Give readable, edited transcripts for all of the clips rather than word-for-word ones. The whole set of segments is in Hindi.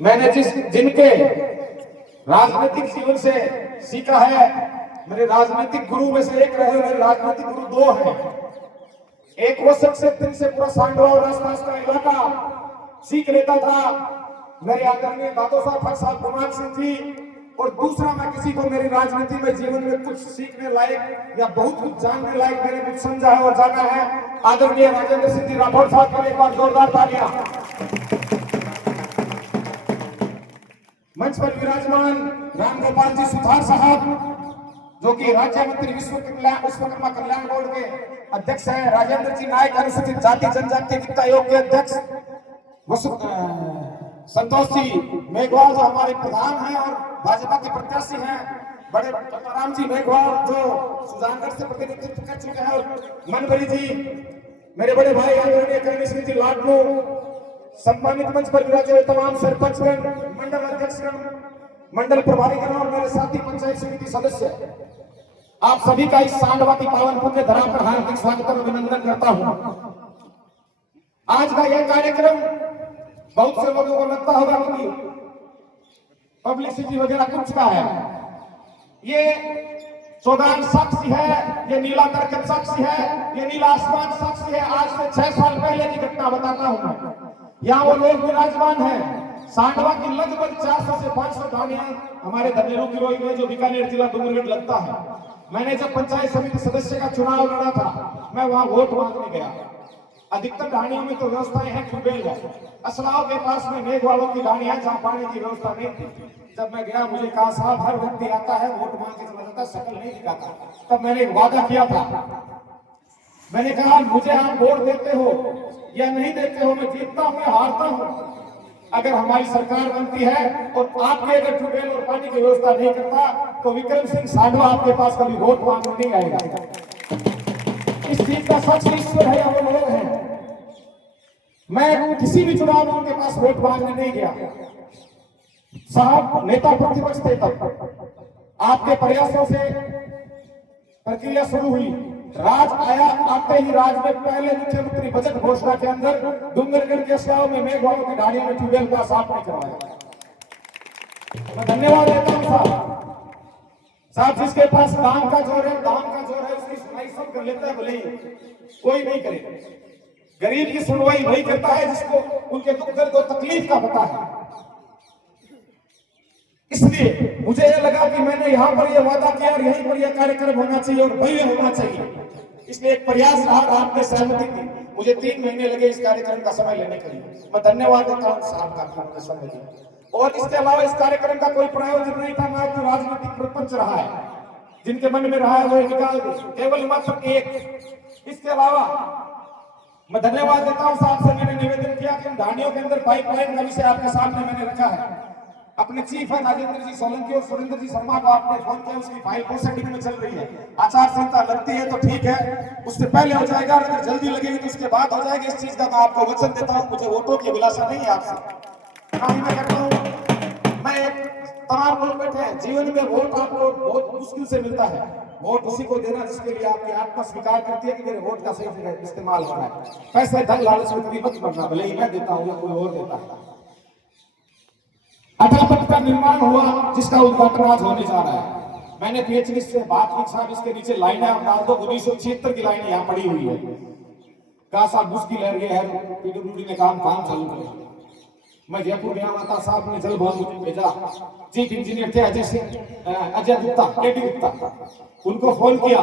मैंने जिनके राजनीतिक जीवन से सीखा है, मेरे राजनीतिक गुरु में से एक रहे, मेरे राजनीतिक गुरु दो हैं। एक वो शख्स से पूरा सांडवा और आसपास का इलाका सीख लेता था, मेरे आदरणीय दादो साहब कुमार सिंह जी, और दूसरा मैं किसी को मेरी राजनीति में जीवन में कुछ सीखने लायक या बहुत कुछ जानने लायक मैंने कुछ समझा है और जाना है, आदरणीय राजेंद्र सिंह जी राठौर साहब के लिए एक बार जोरदार तालियां। मंच पर विराजमान राम गोपाल जी सुथार साहब, जो कि राज्य मंत्री विश्वकर्मा कल्याण बोर्ड के अध्यक्ष हैं, राजेंद्र जी नायक अनुसूचित जाति जनजाति वित्त आयोग के अध्यक्ष, संतोष जी मेघवाल जो हमारे प्रधान हैं और भाजपा के प्रत्याशी हैं, बड़े राम जी मेघवाल जो सुजानगढ़ से प्रतिनिधित्व कर चुके हैं, और मनभरी जी, मेरे बड़े भाई आदरणीय करणी सिंह जी लाडनू, सम्मानित मंच पर विराजे तमाम सरपंचगण, मंडल अध्यक्षगण, मंडल प्रभारीगण और मेरे साथी पंचायत समिति सदस्य, आप सभी का इस सांडवा की पावन पुण्य धरा पर हार्दिक स्वागत और अभिनंदन करता हूं। आज का यह कार्यक्रम बहुत से लोगों को लगता होगा कि पब्लिसिटी वगैरह कुछ का है, ये सौगान साक्षी है, ये नीला दरकत साक्षी है, ये नीला आसमान साक्षी है। आज से 6 साल पहले की घटना बताता हूं मैं। यहाँ वो लोग विराजमान हैं, सांडवा की लगभग 400 से 500 ढाणियां हमारे धनेरू गिरोही में, जो बीकानेर जिला डूंगरगढ़ लगता है। मैंने जब पंचायत समिति सदस्य का चुनाव लड़ा था, मैं वहां वोट मांगने गया। अधिकतर ढाणियों में तो व्यवस्थाएं हैं, ट्यूबवेल है, असलाव के पास में मेघ वालों की ढाणियां जहां पानी की व्यवस्था नहीं थी। जब मैं गया, मुझे कहा साहब हर व्यक्ति आता है, वोट मांग के चला जाता, शकल नहीं दिखाता। तब मैंने एक वादा किया था, मैंने कहा मुझे आप वोट देते हो या नहीं देते हो, मैं जीतता हूं या हारता हूं, अगर हमारी सरकार बनती है और आपने अगर ट्यूबवेल और पानी की व्यवस्था नहीं करता, तो विक्रम सिंह सांडवा आपके पास कभी वोट मांगने नहीं आएगा। इस चीज का सच ईश्वर है या वो लोग हैं। मैं किसी भी चुनाव में उनके पास वोट मांगने नहीं गया। साहब नेता प्रतिपक्ष थे तब, आपके प्रयासों से प्रक्रिया शुरू हुई, राज आया, आते ही राज में पहले मुख्यमंत्री बजट घोषणा के अंदर डूंगरगढ़ के गांव में मेघवालों की ढाणियों में ट्यूबवेल का साफ नहीं करवाया। मैं धन्यवाद देता हूं साहब, जिसके पास काम का जोर है, दाम का जोर है, उसकी सुनाई सब कर लेता है, भले ही कोई नहीं करे। गरीब की सुनवाई वही करता है जिसको उनके दुख दर्द और तकलीफ का पता है। इसलिए मुझे यह लगा कि मैंने यहाँ पर यह वादा किया और यहीं पर यह कार्यक्रम होना चाहिए और भव्य होना चाहिए, इसलिए एक प्रयास रहा, आपने सहमति दी। मुझे 3 महीने लगे इस कार्यक्रम का समय लेने के लिए। मैं धन्यवाद देता हूँ साहब का समय दिया। और इसके अलावा इस कार्यक्रम का कोई प्रयोजन नहीं था, ना कोई राजनीतिक प्रपंच रहा है, जिनके मन में रहा है वो निकाल दे, केवल मात्र एक। इसके अलावा मैं धन्यवाद देता हूं साहब से, मैंने निवेदन किया कि ढाणियों के अंदर पाइपलाइन का विषय आपके सामने मैंने रखा है। अपने चीफ है राजेंद्र जी सोलंकी और सुरेंद्र जी शर्मा को आपने फोन किया, उसकी फाइल प्रोसेसिंग में चल रही है। आचार संहिता लगती है तो ठीक है, उससे पहले हो जाएगा, अगर जल्दी लगेगी तो उसके बाद हो जाएगी। इस चीज का मैं आपको वचन देता हूँ। मुझे वोटों की अभिलाषा नहीं है आपसे, मैं कहता हूँ, मैं तमाम लोग बैठे हैं, जीवन में वोट आपको बहुत मुश्किल से मिलता है। वोट उसी को देना जिसके लिए आपकी आत्मा स्वीकार करती है कि मेरे वोट का सही जगह इस्तेमाल हो रहा है। पैसे धन लालच में कभी मत बनना, भले ही मैं देता हूं या कोई और देता है। अटापट का निर्माण हुआ, जिसका उद्घाटन आज होने जा रहा है। मैंने पीएचडी से बात की, साहब इसके नीचे लाइनें आप डाल दो, 1976 की लाइनें यहाँ पड़ी हुई है। कहा साहब मुश्किल है, पीडब्ल्यूडी ने काम चालू किया। मैं जयपुर गया, माता साहब ने जल भवन मुझे भेजा, चीफ इंजीनियर थे अजय गुप्ता, केडी गुप्ता, उनको फोन किया,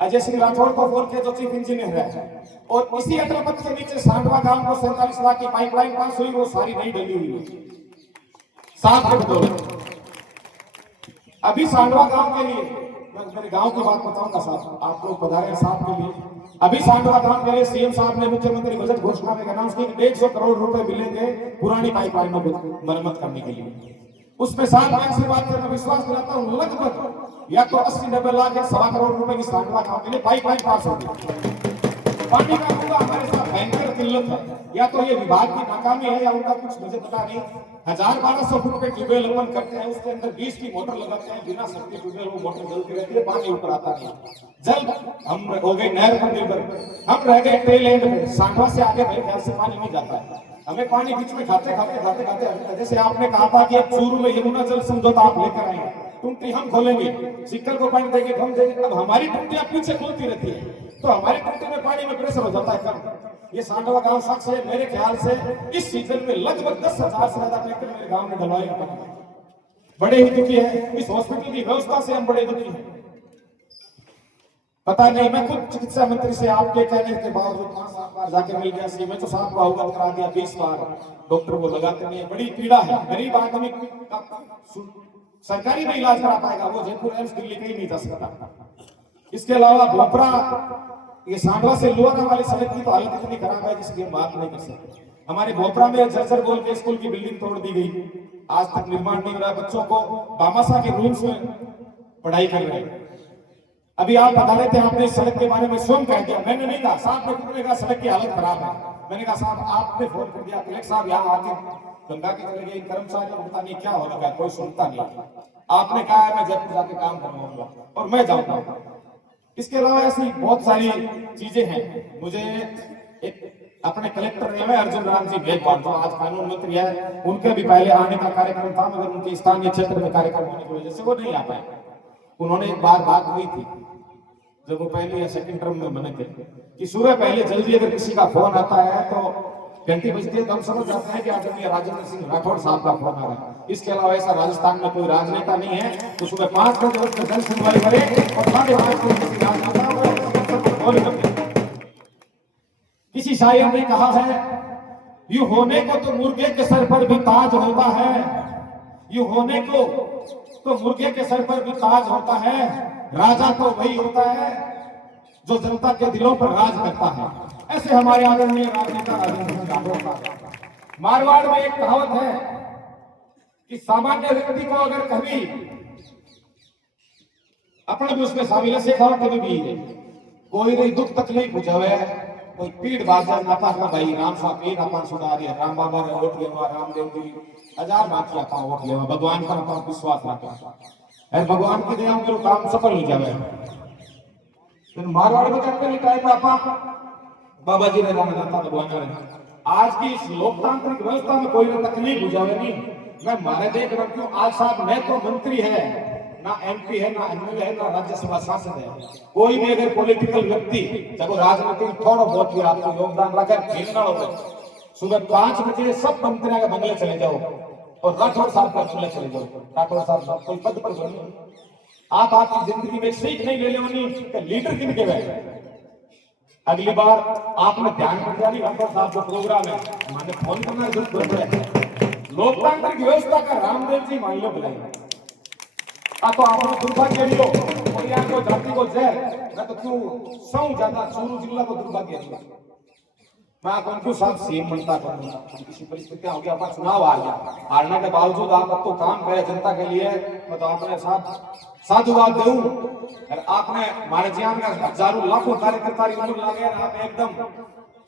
अजय सिंह राठौर को फोन किया जो चीफ इंजीनियर है, और इसी अटलपथ के नीचे सांडवा गांव को 47 लाख की पाइपलाइन पास हुई, वो सारी नहीं डली हुई है साहब के बदौलत। अभी सांडवा गांव के लिए, मैं मेरे गांव की बात बताऊंगा साहब, आप लोग पधारे साहब के लिए। अभी सांडवा गांव के लिए सीएम साहब ने मुख्यमंत्री बजट घोषणा में अनाउंस किया कि 150 करोड़ रुपए मिलेंगे पुरानी पाइपलाइनों को मरम्मत करने के लिए। उसमें साहब मैं ऐसी बात मैं विश्वास दिलाता हूँ, लगभग या तो 80-90 लाख या 1.25 करोड़ रुपए की सांडवा गांव के लिए पाइपलाइन पास होगी। पानी का मुद्दा हमारे साथ भयंकर किल्लत है, या तो ये विभाग की नाकामी है या उनका कुछ मुझे पता नहीं। 1000-1200 फुट पे ट्यूबवेल ओपन करते हैं, उसके अंदर 20 की मोटर लगाते हैं, बिना शक्ति ट्यूबवेल वो मोटर जलती रहती है, पानी ऊपर आता नहीं। जल हम हो गए नहर पर निर्भर, हम रह गए टेल एंड में, सांडवा से आगे मेरे ख्याल से पानी नहीं जाता है। हमें पानी बीच में खाते खाते जैसे आपने कहा था कि अब चूरू में यमुना जल समझौता आप लेकर आए, टुंटी हम खोलेंगे, सिक्कर को पानी देंगे, हम देंगे। अब हमारी टुंटियां पीछे खुलती रहती है, तो हमारी टुंटी में पानी में प्रेशर हो जाता है कम। ये सांडवा गांव साक्ष्य है, मेरे ख्याल से इस सीजन में लगभग 10,000 से ज्यादा ट्रैक्टर मेरे गांव में ढलवाई बड़े ही दुखी है। इस हॉस्पिटल की व्यवस्था से हम बड़े दुखी हैं। पता नहीं, मैं खुद चिकित्सा मंत्री से आपके कहने के बावजूद 5-7 बार जाके मिल गया, सीएमएचओ साहब को अवगत करा दिया 20 बार, डॉक्टर वो लगाते नहीं है। बड़ी पीड़ा है, गरीब आदमी सरकारी में इलाज करा पाएगा, वो जयपुर एम्स दिल्ली कहीं नहीं जा सकता। इसके अलावा भोपरा, ये सांडवा से लोहारा वाली सड़क की तो हालत इतनी खराब है जिसकी हम बात नहीं कर सकते। हमारे भोपरा में जर्जर बोल के स्कूल की बिल्डिंग तोड़ दी गई, आज तक निर्माण नहीं हो रहा। बच्चों को बामासा के रूम्स में पढ़ाई कर रहे हैं। अभी आप बता रहे थे, आपने सड़क के बारे में स्वयं कह दिया, मैंने नहीं कहा। साहब ने कितने कहा सड़क की हालत खराब है, मैंने कहा साहब आपने फोन कर दिया, कलेक्टर साहब यहाँ आके गंगा की चले गए, कर्मचारी पता नहीं क्या हो रहा है, कोई सुनता नहीं। आपने कहा है मैं जयपुर जाके काम करवाऊंगा और मैं जाऊंगा। इसके अलावा ऐसी बहुत सारी चीजें हैं। मुझे एक अपने कलेक्टर रहे अर्जुन राम जी मेघवाल, जो आज कानून मंत्री है, उनके भी पहले आने का कार्यक्रम था, मगर उनके स्थानीय क्षेत्र में कार्यक्रम होने की वजह से वो नहीं आ पाए। उन्होंने एक बार बात हुई थी जब वो पहले या सेकंड टर्म में बने थे कि सुबह पहले जल्दी अगर किसी का फोन आता है तो घंटी बजती है तो हम समझ जाते हैं कि आदरणीय राजेंद्र सिंह राठौड़ साहब का फोन आ रहा है। इसके अलावा ऐसा राजस्थान में कोई राजनेता नहीं है तो सुबह 5 बजे उसमें जन सुनवाई करे और 5:30 बजे किसी शायर ने कहा है, यू होने को तो मुर्गे के सर पर भी ताज होता है, यू होने को तो मुर्गे के सर पर भी ताज होता है, राजा तो वही होता है जो जनता के दिलों पर राज करता है। ऐसे हमारे आदरणीय राजनेता राजेंद्र सिंह राठौड़ का। मारवाड़ में एक कहावत है कि सामान्य व्यक्ति को अगर कभी अपने भी उसमें शामिल है, से कभी भी कोई नहीं दुख तकलीफ बुझावे, कोई पीड़ बाजार नापा का भाई राम सा पीड़ अपन सुधार है, राम बाबा ने वोट लेवा, रामदेव जी 1000 बाकी अपन वोट लेवा, भगवान पर अपन विश्वास रखा है, भगवान की दया में काम सफल हो जावे। तो मारवाड़ में कहते हैं काय पापा बाबा जी ने नाम दाता भगवान ने। आज की इस लोकतांत्रिक व्यवस्था में कोई ना तकलीफ हो जावे नहीं। मैं मारे देख रहा हूं आज साहब न तो मंत्री है, ना एमपी है, ना एमएलए है, ना राज्यसभा सांसद है। कोई भी अगर पॉलिटिकल व्यक्ति जब राजनीति में थोड़ा बहुत भी आपको योगदान रखकर खेलना होगा, सुबह 5 बजे सब मंत्रियों के बंगले चले जाओ और राठौड़ साहब का बंगले चले जाओ। राठौड़ साहब कोई पद पर बने, आप आपकी जिंदगी में सीख नहीं ले लेनी कि लीडर किन के बैठे। अगली बार आपने ध्यान में दिया नहीं, राठौड़ साहब का प्रोग्राम है, मैंने फोन करना जरूरत है। लोकतांत्रिक व्यवस्था का रामदेव जी मान लो बुलाएंगे तो आपने दुर्भाग्य लियो और यहाँ को जाति को जय मैं तो क्यों सौ ज्यादा चूरू जिला को दुर्भाग्य लिया। मैं कौन क्यों साहब सीएम बनता करूंगा, किसी परिस्थिति हो गया, अपन चुनाव आ गया, हारने के बावजूद आप अब तो काम करे जनता के लिए। मैं तो आपने साहब साधुवाद दूं और आपने हमारे जीवन का हजारों लाखों कार्यकर्ता लागे, आप एकदम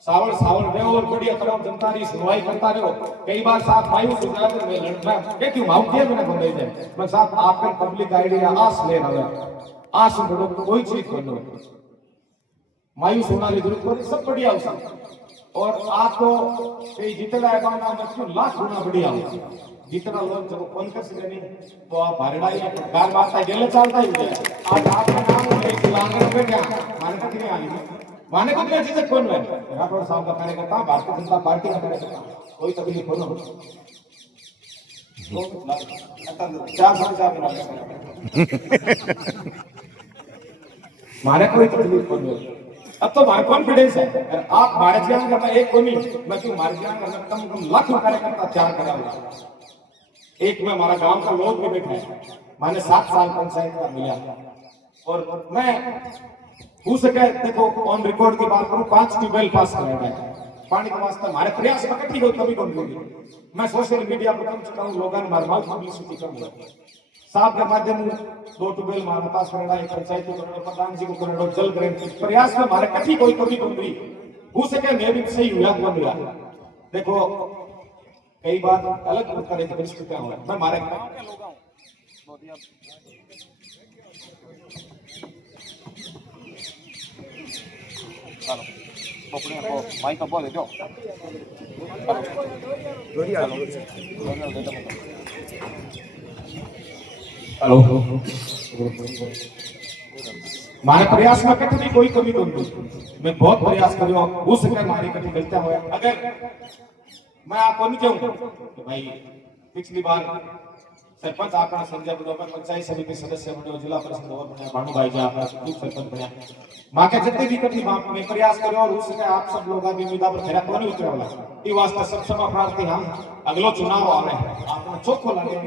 सावल सावल रहो और बढ़िया तमाम जनता की सुनवाई करता रहो। कई बार साहब मायूस हो जाते मैं लड़ना क्या क्यों माऊ किया मैंने बोले थे मैं साहब आपके पब्लिक आइडिया आस ले रहा है, आस बढ़ो कोई चीज कर लो, मायूस होना की जरूरत नहीं, सब बढ़िया हो और आपको जितना है लाख गुना बढ़िया हो। जितना लोग जब फोन कर सके नहीं तो आप भरडाई गाल मारता गेले चालता ही आज आपका नाम माने तक नहीं आई माने को क्या चीजें कौन है राठौड़ साहब का कार्यकर्ता, भारतीय जनता पार्टी का कार्यकर्ता, कोई तकलीफ हो ना 4 मारे कोई तकलीफ हो नहीं। अब तो हमारा कॉन्फिडेंस है, आप हमारे ज्ञान करना एक को नहीं, मैं क्यों हमारे ज्ञान करना कम कम लाखों कार्यकर्ता तैयार करा हुआ। एक में हमारा गांव का लोग भी बैठे हैं, मैंने 7 साल पंचायत का मिला और मैं हो सके देखो ऑन रिकॉर्ड की बात करूं 5 ट्यूबवेल पास कराया है पानी के वास्ते हमारे प्रयास में कटी हो कभी कम होगी। मैं सोशल मीडिया पर कम चुका हूं, लोगों ने मारमाल पब्लिसिटी कम हुआ साहब के माध्यम 2 ट्यूबवेल हमारे पास कराया, पंचायत को कराया, प्रधान जी को कराया, जल ग्रहण प्रयास में हमारे कटी कोई कभी कम हुई हो सके मैं भी सही हुआ बन गया। देखो कई बार अलग तरह की परिस्थितियां हो, मैं हमारे गांव के लोग हूं माइक तो बोल दो हेलो मारे प्रयास में कभी कोई कमी तो नहीं, मैं बहुत प्रयास कर रहा हूं, हो सके हमारी कभी गलतियां हो। अगर मैं आपको नहीं कहूंगा कि भाई पिछली बार सरपंच आपका संजय बुडोकर पंचायत समिति सदस्य बने, जिला परिषद और बने, भानु भाई जी आपका सरपंच बने, मां के जितने भी कभी मैं प्रयास कर रहा हूं, हो सके आप सब लोग भी उम्मीद पर मेरा कोनी उतरे वाला ई वास्ते सब क्षमा प्रार्थी। हां अगलो चुनाव आ रहे हैं, आपने चोखो लगे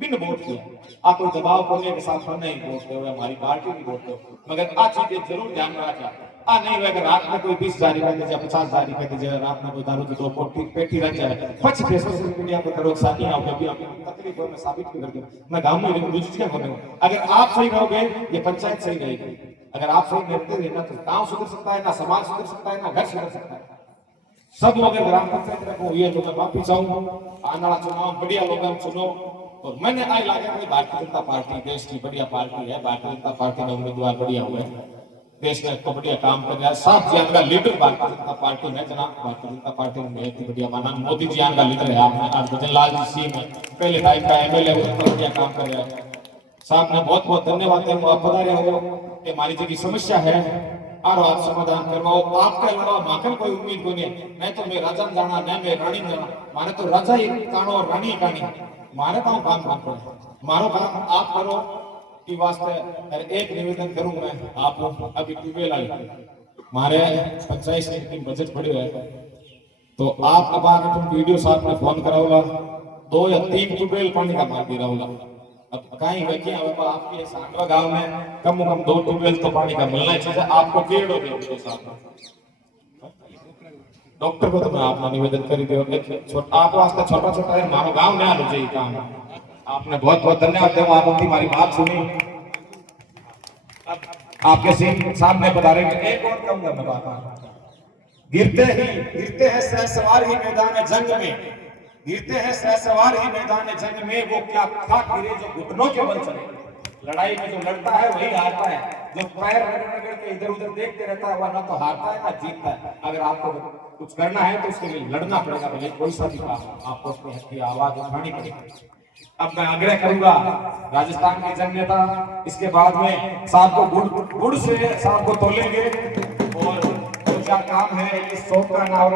बिन वोट किया, आप कोई दबाव करने के साथ नहीं वोट दो, हमारी पार्टी नहीं वोट दो, मगर आ चीजें जरूर ध्यान में रखा। आ नहीं अगर रात में कोई 20 जारी कर दीजिए, 50 जारी कर दीजिए, रात में कोई दारू की 2 पेटी रख जाए, पछ सोशल मीडिया पर करो साथी ना हो भी आपकी तकलीफ में साबित कर दो, मैं गांव में रुचियां हो रहे हूं। अगर आप सही रहोगे ये पंचायत सही रहेगी, अगर आप सही रहते रहना तो गांव सुधर सकता है, ना समाज सुधर सकता है, ना घर सुधर सकता है। सब लोग ग्राम पंचायत रखो, ये तो मैं माफी चाहूंगा, आने वाला चुनाव बढ़िया लोग चुनो। और मैंने आई लागे कोई भारतीय जनता पार्टी देश की बढ़िया पार्टी है, भारतीय जनता पार्टी का उम्मीदवार बढ़िया हुए, देश में तो बढ़िया काम कर रहा है, साफ जी का लीडर भारतीय जनता पार्टी में जनाब, भारतीय जनता पार्टी में बहुत ही बढ़िया माना मोदी जी का लीडर है। आपने आज भजन लाल जी सिंह पहले टाइम का एमएलए बढ़िया काम कर रहे हैं, साहब ने बहुत बहुत धन्यवाद है। आप बता रहे हो कि हमारी जो समस्या है और आप समाधान करवाओ, आपके अलावा माखन कोई उम्मीद को नहीं, मैं तो मैं राजा जाना न मैं रानी जाना, माने तो राजा ही कानो और रानी कानी, मारे तो काम काम मारो काम आप करो की वास्ते। एक निवेदन करूं मैं, आप अभी ट्यूबवेल आई मारे पंचायत समिति बजट पड़े है, तो आप अब आके तुम वीडियो साथ में फोन कराओगा, 2 या 3 ट्यूबवेल पानी का मार दे रहा। अब कहीं वैकिया आपके सांडवा गांव में कम से कम 2 ट्यूबवेल तो पानी का मिलना चाहिए, आपको पेड़ हो गए साथ डॉक्टर को तो मैं आपने निवेदन कर दियो, आप वास्ते छोटा छोटा है, मारो गांव में आ लो जी काम। आपने बहुत बहुत धन्यवाद दो, आपने हमारी बात सुनी, आपके सिंह सामने बता रहे हैं। एक और कहूंगा मैं बात, गिरते हैं सहसवार ही मैदान जंग में, गिरते हैं सहसवार ही मैदान जंग में, वो क्या था गिरे जो घुटनों के बल चले। लड़ाई में जो लड़ता है वही हारता है, जो पैर रगड़ के इधर उधर देखते रहता है वह ना तो हारता है ना जीतता है। अगर आपको कुछ करना है तो उसके लिए लड़ना पड़ेगा, भले कोई सा भी काम, आपको अपनी हक की आवाज उठानी पड़ेगी। अब मैं आग्रह करूंगा राजस्थान के जन नेता इसके बाद में साहब को गुड़ से साहब को तोलेंगे, और जो क्या काम है इस शौक का नाम